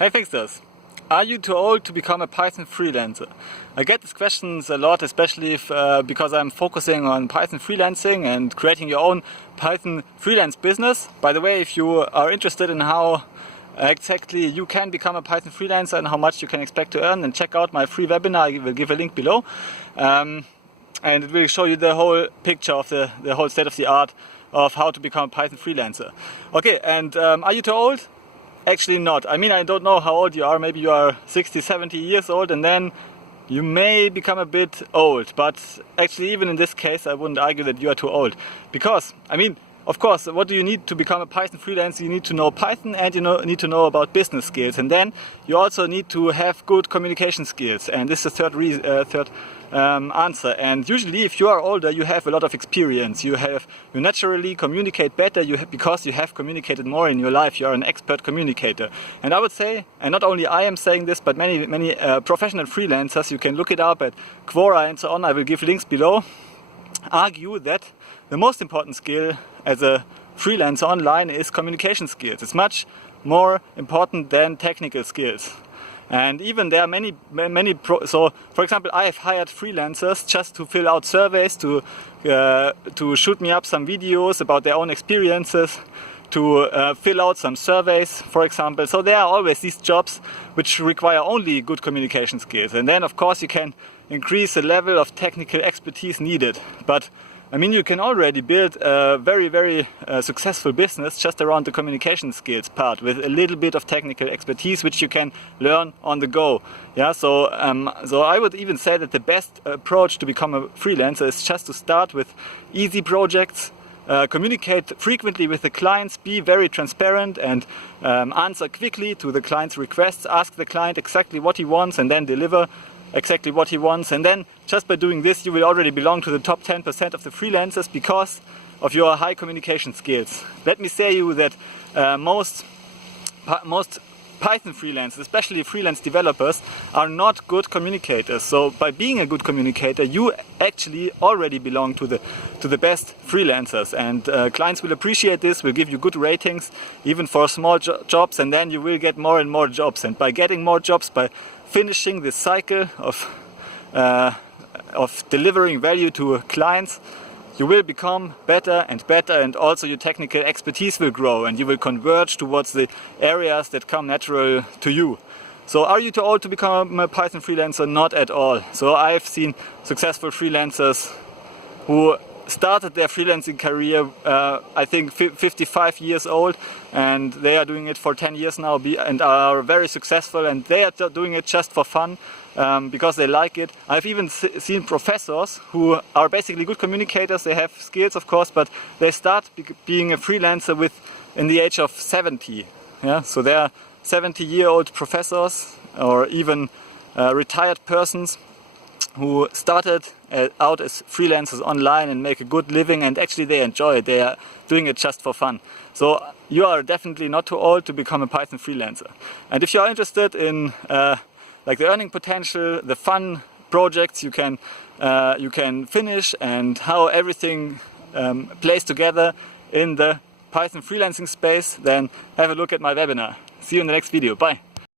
Hey Fixers! Are you too old to become a Python freelancer? I get these questions a lot, especially because I'm focusing on Python freelancing and creating your own Python freelance business. By the way, if you are interested in how exactly you can become a Python freelancer and how much you can expect to earn, then check out my free webinar. I will give a link below. And it will show you the whole picture of the whole state of the art of how to become a Python freelancer. Okay, and are you too old? Actually not. I mean, I don't know how old you are. Maybe you are 60, 70 years old and then you may become a bit old. But actually, even in this case, I wouldn't argue that you are too old. Because, I mean, of course, what do you need to become a Python freelancer? You need to know Python and you need to know about business skills. And then you also need to have good communication skills. And this is the third answer. And usually, if you are older, you have a lot of experience. You naturally communicate better because you have communicated more in your life. You are an expert communicator. And I would say, and not only I am saying this, but many professional freelancers, you can look it up at Quora and so on. I will give links below. Argue that the most important skill as a freelancer online is communication skills. It's much more important than technical skills. And even there are so for example, I have hired freelancers just to fill out surveys, to shoot me up some videos about their own experiences, to fill out some surveys, for example. So there are always these jobs which require only good communication skills. And then of course you can increase the level of technical expertise needed. But I mean, you can already build a very successful business just around the communication skills part with a little bit of technical expertise which you can learn on the go. Yeah, so I would even say that the best approach to become a freelancer is just to start with easy projects, communicate frequently with the clients, be very transparent and answer quickly to the client's requests, ask the client exactly what he wants and then deliver exactly what he wants. And then just by doing this you will already belong to the top 10% of the freelancers because of your high communication skills. Let me say you that most Python freelancers, especially freelance developers, are not good communicators. So by being a good communicator you actually already belong to the best freelancers, and clients will appreciate this, will give you good ratings even for small jobs, and then you will get more and more jobs. And by getting more jobs, by finishing this cycle of delivering value to clients, you will become better and better, and also your technical expertise will grow and you will converge towards the areas that come natural to you. So are you too old to become a Python freelancer? Not at all. So I've seen successful freelancers who started their freelancing career, I think 55 years old, and they are doing it for 10 years now and are very successful, and they are doing it just for fun because they like it. I've even seen professors who are basically good communicators. They have skills, of course, but they start being a freelancer in the age of 70. Yeah? So they are 70-year-old professors or even retired persons who started out as freelancers online and make a good living, and actually they enjoy it. They are doing it just for fun. So you are definitely not too old to become a Python freelancer. And if you are interested in like the earning potential, the fun projects you can finish, and how everything plays together in the Python freelancing space, then have a look at my webinar. See you in the next video. Bye.